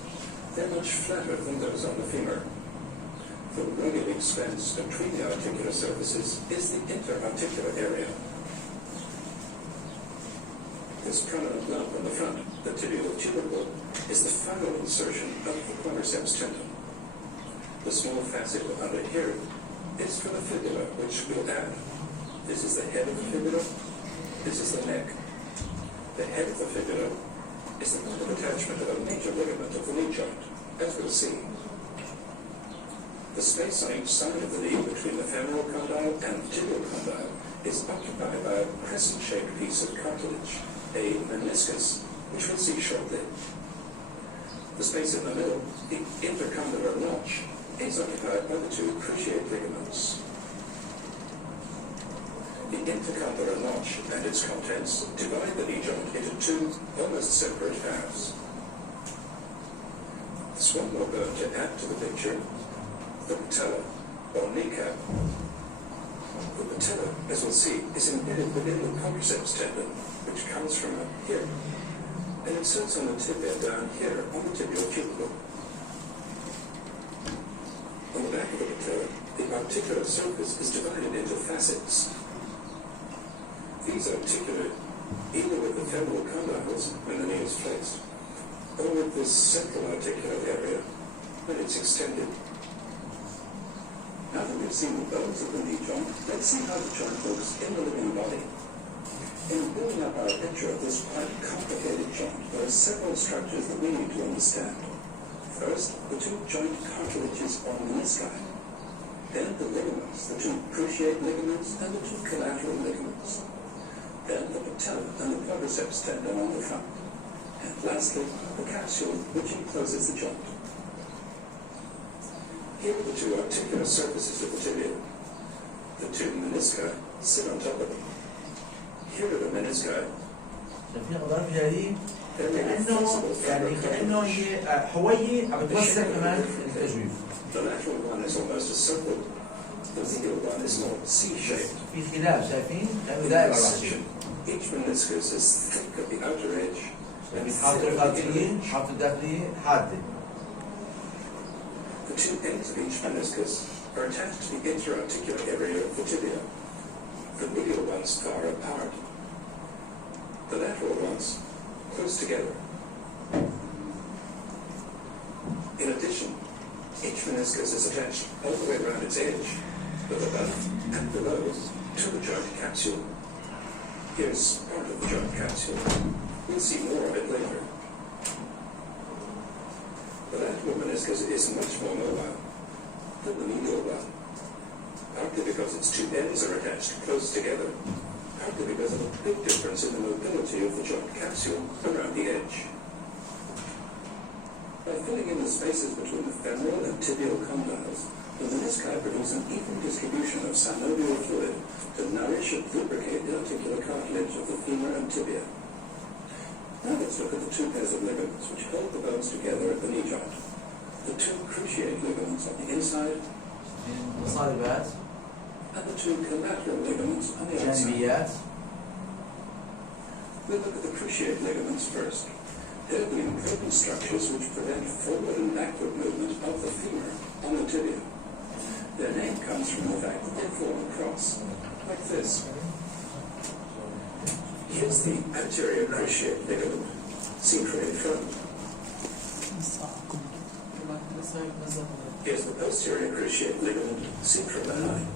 They're much flatter than those on the femur. The rugged expanse between the articular surfaces is the interarticular area. This prominent lump in the front, the tibial tubercle, is the final insertion of the quadriceps tendon. The small fascicle under here is for the fibula, which we'll add. This is the head of the fibula. This is the neck. The head of the fibula is the point of attachment of a major ligament of the knee joint, as we'll see. The space on each side of the knee between the femoral condyle and the tibial condyle is occupied by a crescent-shaped piece of cartilage, a meniscus, which we'll see shortly. The space in the middle, the intercondylar notch, is occupied by the two cruciate ligaments. The intercondylar notch and its contents divide the knee joint into two almost separate halves. There's one more bone to add to the picture, the patella, or kneecap. The patella, as we'll see, is embedded within the quadriceps tendon, which comes from up here, and it sits on the tibia down here on the tibial tubercle. On the back of the patella, the articular surface is divided into facets. These articulate either with the femoral condyles when the knee is flexed, or with this central articular area when it's extended. Now that we've seen the bones of the knee joint, let's see how the joint looks in the living body. In building up our picture of this quite complicated joint, there are several structures that we need to understand. First, the two joint cartilages or menisci. Then the ligaments, the two cruciate ligaments and the two collateral ligaments. Then the patella and the quadriceps tendon on the front. And lastly, the capsule which encloses the joint. Here are the two articular surfaces of the tibia. The two menisci sit on top of them. Here are the menisci. شايفين اضرار جايين They're made of كانه flexible يعني fiber كانه هي حويه عم بتوسع كمان التجويف. The lateral one is almost a circle. The medial one is more C-shaped. في خلاف شايفين كانه In دائره this وحشيه. section, each meniscus is thick at the outer edge and حاطط thin at the inner الخارجيه edge. حاطط الداخليه حاده. The two ends of each meniscus are attached to the interarticular area of the tibia. The medial ones far apart. The lateral ones close together. In addition, each meniscus is attached all the way around its edge, both above and below, to the joint capsule. Here's part of the joint capsule. We'll see more of it later. The lateral meniscus is much more mobile than the medial one, partly because its two ends are attached close together, partly because of a big difference in the mobility of the joint capsule around the edge. By filling in the spaces between the femoral and tibial condyles, the menisci produce an even distribution of synovial fluid to nourish and lubricate the articular cartilage of the femur and tibia. Now let's look at the two pairs of ligaments which hold the bones together at the knee joint. The two cruciate ligaments on the inside مصاربات and the two collateral ligaments on the outside. جانبيات. We'll look at the cruciate ligaments first. They're the important structures which prevent forward and backward movement of the femur on the tibia. Their name comes from the fact that they form a cross, like this. Here's the anterior cruciate ligament, seen from in front. Here's the posterior cruciate ligament, seen from behind.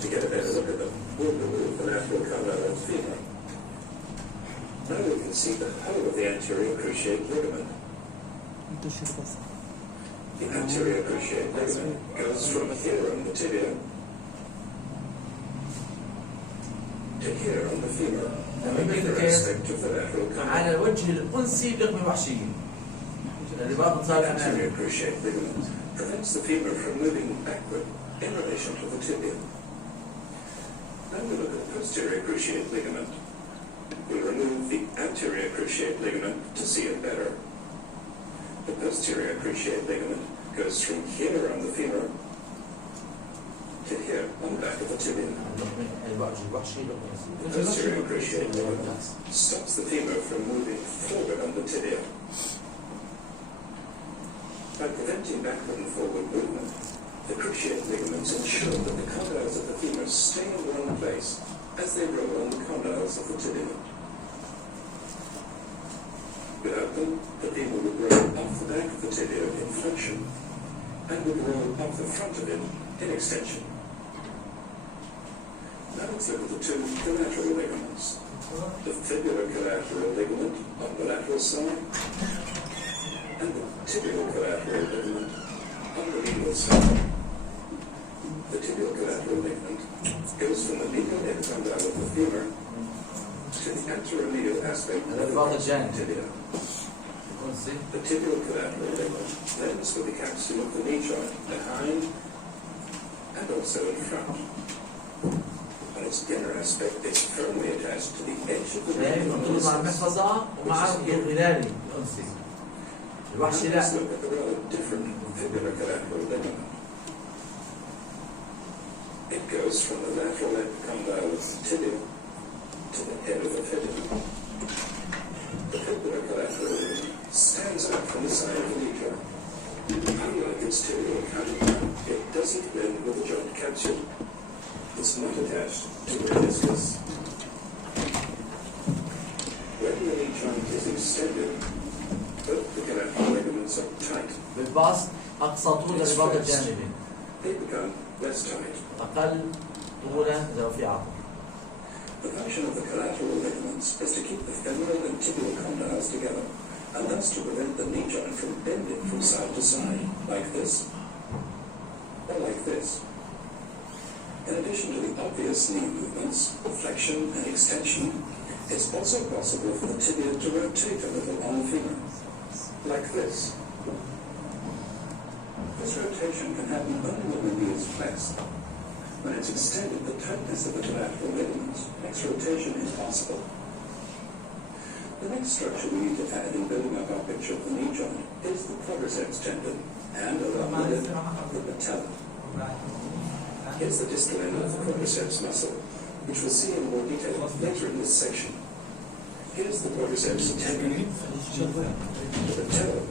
To get a better look at them, we'll remove the lateral condyle of the femur. Now we can see the whole of the anterior cruciate ligament. The anterior cruciate ligament goes from here on the tibia to here on the femur, on the inner aspect of the lateral condyle. على الوجه الانسي بلغمه وحشيه. الرباط صار The امامي. anterior cruciate ligament prevents the femur from moving backward in relation to the tibia. Now we look at the posterior cruciate ligament. We remove the anterior cruciate ligament to see it better. The posterior cruciate ligament goes from here on the femur to here on the back of the tibia. الوجه الوحشي The posterior cruciate ligament stops the femur from moving forward on the tibia. By preventing backward and forward movement, the cruciate ligaments ensure that the condyles of the femur stay in one place as they roll on the condyles of the tibia. Without them, the femur would roll off the back of the tibia in flexion and would roll off the front of it in extension. Now let's look at the two collateral ligaments. The fibular collateral ligament on the lateral side and the tibial collateral ligament on the medial side. The tibial collateral ligament goes from the medial epicondyle of the femur to the anteromedial aspect of the الرباط الجانبي. tibia. الانسي. The tibial collateral ligament blends with the capsule of the knee joint behind and also in front. On its inner aspect, it's firmly attached to the edge of the شايف medial مرتبط مع meniscus. المحفظه ومع الغلالي الانسي. الوحشي Now لا. let's look at the rather different fibular collateral ligament. It goes from the lateral epicondyle of the tibia to the head of the fibula. The fibular collateral ligament stands out from the side of the knee joint. Unlike its tibial counterpart, it doesn't blend with the joint capsule. It's not attached to the meniscus. When the knee joint is extended, both the collateral ligaments are tight. بالباص اقصى طول الرباط الجانبي. They become less tight. اقل طولا اذا في عقل. The function of the collateral ligaments is to keep the femoral and tibial condyles together, and thus to prevent the knee joint from bending from side to side, like this, or like this. In addition to the obvious knee movements, flexion and extension, it's also possible for the tibia to rotate a little on the femur, like this. This rotation can happen only when the knee is flexed. When it's extended, the tightness of the collateral ligaments makes rotation impossible. The next structure we need to add in building up our picture of the knee joint is the quadriceps tendon, and along with it, the patella. Here's the distal end of the quadriceps muscle, which we'll see in more detail later in this section. Here's the quadriceps tendon. The patella,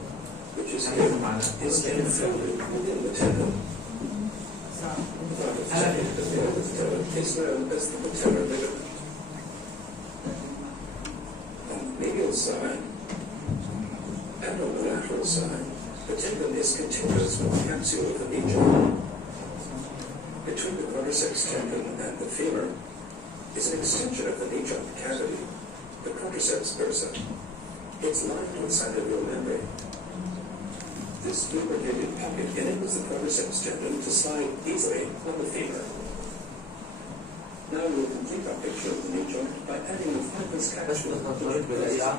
which is here, is enfolded within the tendon. The patella is known as the patellar ligament. On the medial side and on the lateral side, the tendon is continuous with the capsule of the knee joint. Between the quadriceps tendon and the femur is an extension of the knee joint cavity, the quadriceps bursa. It's lined with synovial membrane. This lubricated pocket enables the quadriceps tendon to slide easily on the femur. Now we'll complete our picture of the knee joint by adding the fibrous capsule of the joint bursa.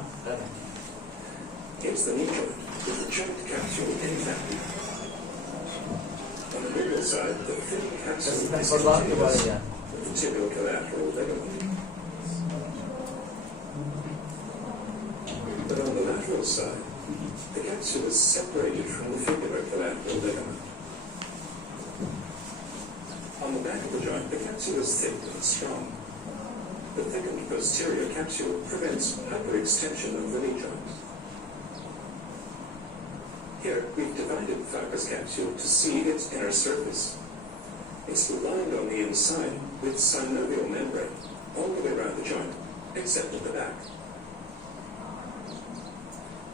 Here's the knee joint with the joint capsule intact. On the medial side, the thin capsule is continuous with the tibial collateral ligament. But on the lateral side, the capsule is separated from the fibular collateral ligament. On the back of the joint, the capsule is thick and strong. The thickened posterior capsule prevents hyperextension of the knee joint. Here, we've divided the fibrous capsule to see its inner surface. It's lined on the inside with synovial membrane all the way around the joint, except at the back.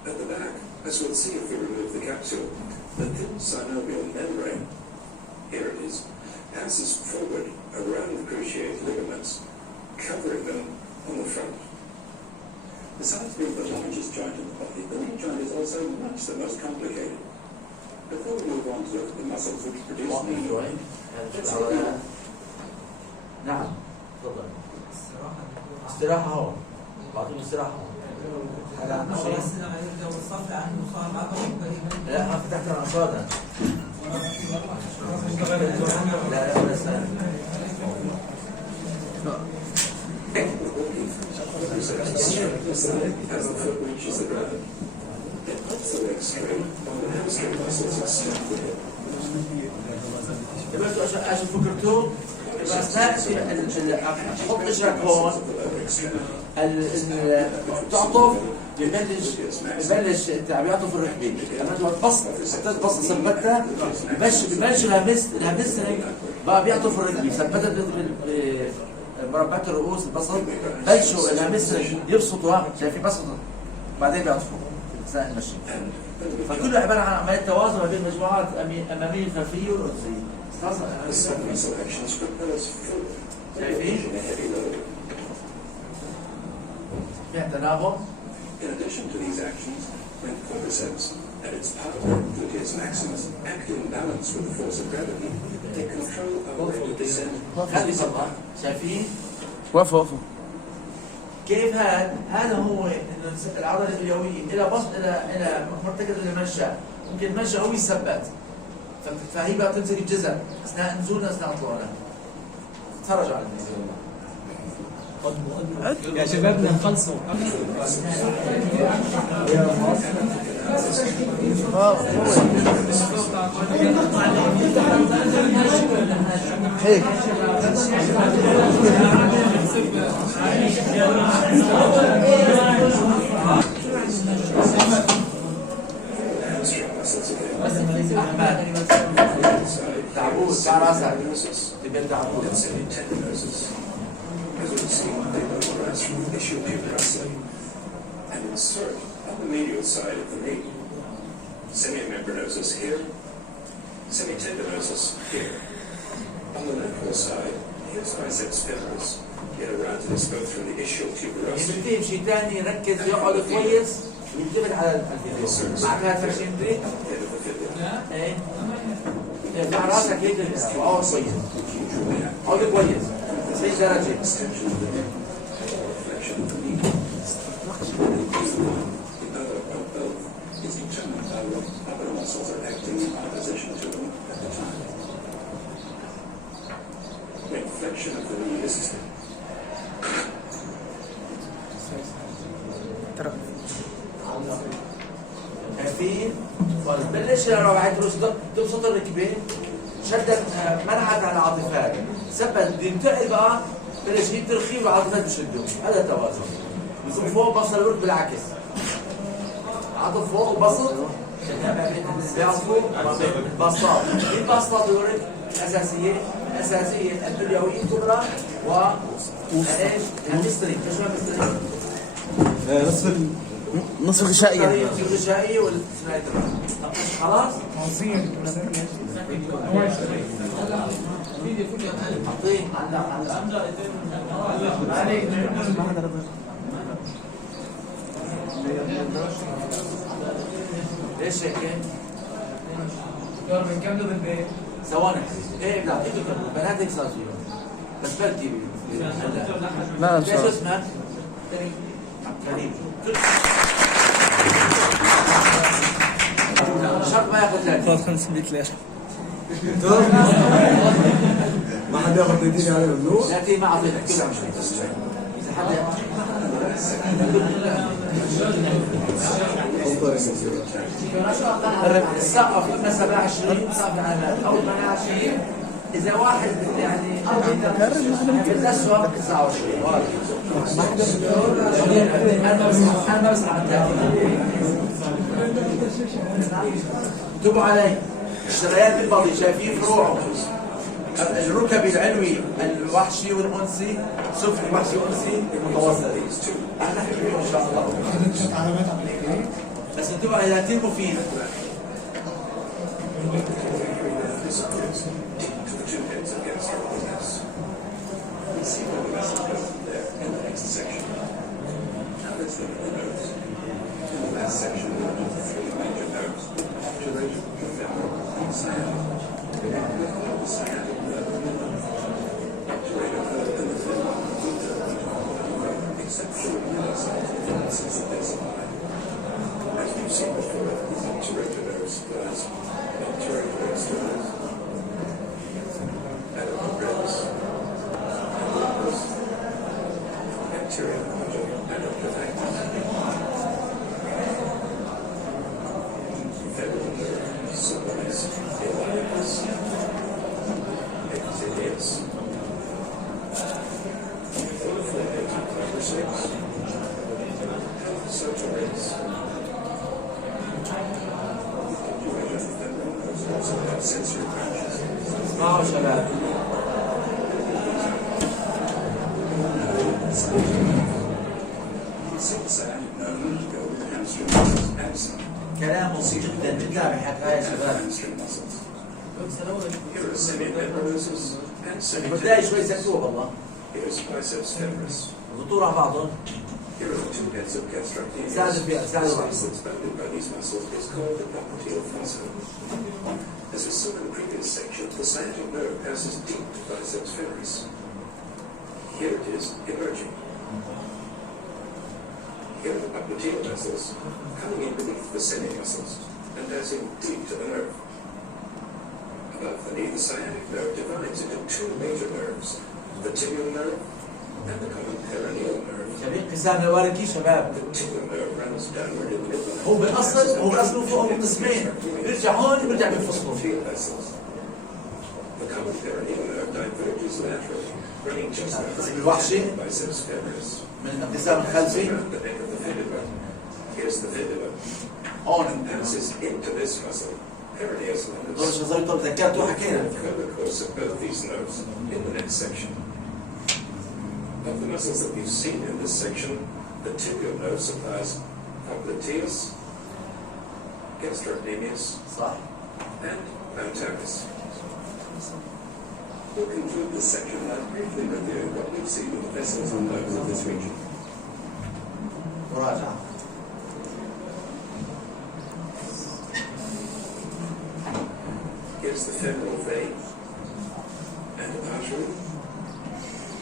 At the back, as we'll see if we remove the capsule, the thin synovial membrane, here it is, passes forward around the cruciate ligaments, covering them on the front. Besides being the largest joint in the body, the knee joint is also much the most complicated. Before we move on to look at the muscles which produce knee joint, let's look at نعم تفضل استراحة هون بعطيهم استراحة هون هذا شيء لا ما فتحت انا اصابع لا لا بس as the foot reaches the ground, it lets the leg straight while the hamstring muscles extend the hip. دلوقتي ايش فكرتوا؟ اثناء تحط اجرك هون تعطف يبلش بيعطف الركبه لما تبسط تبسط ثبتها ببلش الهامسترنج بقى بيعطف الركبه ثبتها مربعات الرؤوس البسط بلشوا الهامسترنج يبسطوا شايفين بسط بعدين بيعطفوا اثناء المشي فكله عباره عن عمليه توازن ما بين المجموعات الاماميه الخلفيه والرأسيه. شايفين؟ في تناغم. In addition to these actions, when quadriceps and its partner gluteus maximus act in balance with the force of gravity, they control our rate of descent. خلي صباح شايفين؟ وقفوا كيف هذا هو انه العضله الاليويه الى بسط الى مرتكز المنشا ممكن المنشا هو يثبت فهي بقى تمسك الجزء اثناء نزولنا اثناء طلوعنا. تفرجوا على يا شبابنا نخلصوا هيك تعبود تاع راسك تبين تعبود As we see, they mobilize from the issue puberosity and insert on the medial side of the knee. Semimembranosus here, semitendinosus here. On the lateral side, here's biceps femoris. Get around to this both from the ischial tuberosity. يمكن شيء ثاني يركز يقعد كويس وينتبه على الفيديو. معك هذا الشيء ايه ارفع راسك هيك اقعد كويس اقعد كويس 90 درجة is determined by what other muscles are acting in opposition to them at the time. When flexion of the knee is خفيف بلش لو بعد تبسط الركبين شدت منعت عن العاطفات ثبت ينتقل بقى بلش هي ترخي والعاطفات بشدهم هذا التوازن يكون فوق بصل الورك بالعكس عاطف فوق وبسط بيعطفوا بساط في بساط الورك اساسيه البليويه الكبرى و ايش المستري ايش هو المستري؟ نصف غشائية الغشائية والسنايدر خلاص؟ حطيه ليش هيك؟ بنكمله بالبيت ثواني ايه لا انتوا كملوا بنات هيك صار فيهم بس بدي لا ليش اسمك؟ كريم شرط ما ياخذ ثاني خلاص 500 ليرة ما حد ياخذ يديني عليه ممنوع؟ لكن ما اعطيتك كلها مش اذا حد السقف قلنا 27 سقف علامات او 28 اذا واحد يعني بالاسود 29 واضح انا ما بسمع انتبهوا علي الشرايين بالبطيء شايفين فروعه الركب العلوي الوحشي والانسي سفلي وحشي وانسي المتوسطي احنا حلوين ان شاء الله بس انتبهوا الى تيموا فينا اسمعوا شباب كلام بسيط جدا جدا بحكاية يا شباب بداية شوي سكتوها والله ضطوا على بعضهم ساعد فيها ساعد As we saw in the previous section, the sciatic nerve passes deep to biceps femoris. Here it is emerging. Here are the popliteal vessels coming in beneath the semi-muscles and passing deep to the nerve. Above the knee, the sciatic nerve divides into two major nerves, the tibial nerve and the common peroneal nerve. شباب قسام الواركي شباب The tibial nerve runs downward in the middle. هو بالاصل فوق قسمين بيرجع هون بيرجع بينفصلوا The common peroneal nerve diverges laterally, running just الوحشي biceps femoris. من الانقسام الخلفي Around the neck of the fibula. Here's the fibula. هون Passes into this muscle, peroneus دول longus. شظريتهم ذكرتوا حكينا Cover the course of both these nerves in the next section. Of the muscles that we've seen in this section, the tibial nerve supplies popliteus, gastrocnemius, صح and plantaris. We'll conclude this section by briefly reviewing what we've seen with the vessels and nerves of this region. مراجعة Here's the femoral vein and artery.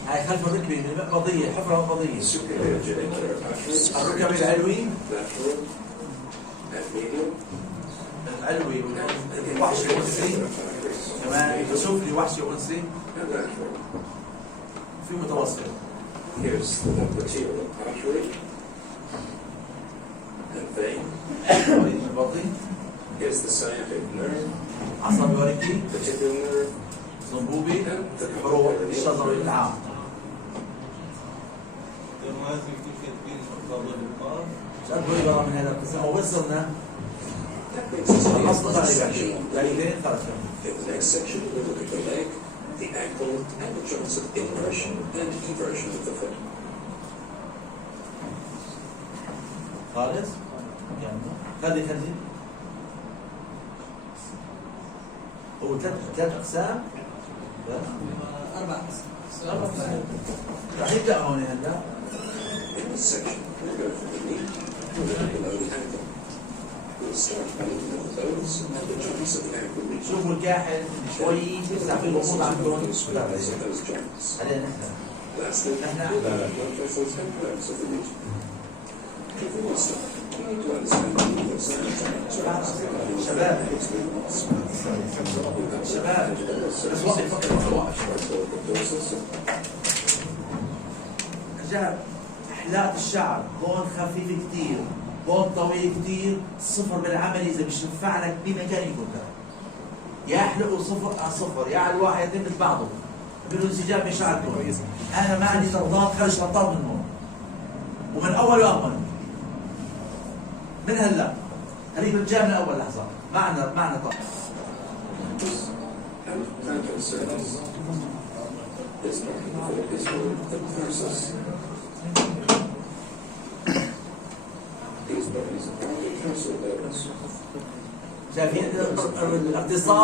هاي خلف الركبة من المقبضية، الحفرة المقبضية. Superior genicular arteries. الركب العلوي، Lateral and medial. العلوي والوحشي الأنسي، كمان السفلي وحشي أنسي، And lateral. في متوسط. Here's the popliteal artery and vein. مريض من البطن، Here's the sciatic nerve, عصب وركي، the tibial nerve, صنبوبي، and the فروع الشظوي العام. شو أقول برا من هذا القسم؟ أو وصلنا That brings us to the الأصل last تقريبا، section. تقريبا خرج. In the next section, we'll look at the leg, the ankle, and the joints of inversion and eversion of the foot. خالص؟ خلي هو ثلاث أقسام؟ لا؟ أربع راح يبدأ هون هلا. In this section, we'll go from the knee to below the ankle. We'll start by looking at the bones and the joints of the ankle region. شوفوا الكاحل شوي يفتح في الغموض عندهم. Surface of those joints. علينا نحن. Lastly, we'll look at blood vessels and nerves of the region. Before we start, we need to understand the legal signs and joints regarding شباب. experience. شباب بس وقف وقف رجال حلاقة الشعر هون خفيف كتير، هون طويل كتير، صفر بالعمل إذا مش ينفع لك بمكان يكون ده. يا احلقوا صفر على صفر، يا على الواحد يتم مثل بعضه. بدون انسجام بين شعركم. أنا ما عندي نطاط، خرج نطاط من هون. ومن أول وأول. من هلا. هذيك الجاي من أول لحظة. معنا طاق. and plantar surface. This part of the foot is called the tarsus. These bodies are the tarsal bones. شايفين الاختصار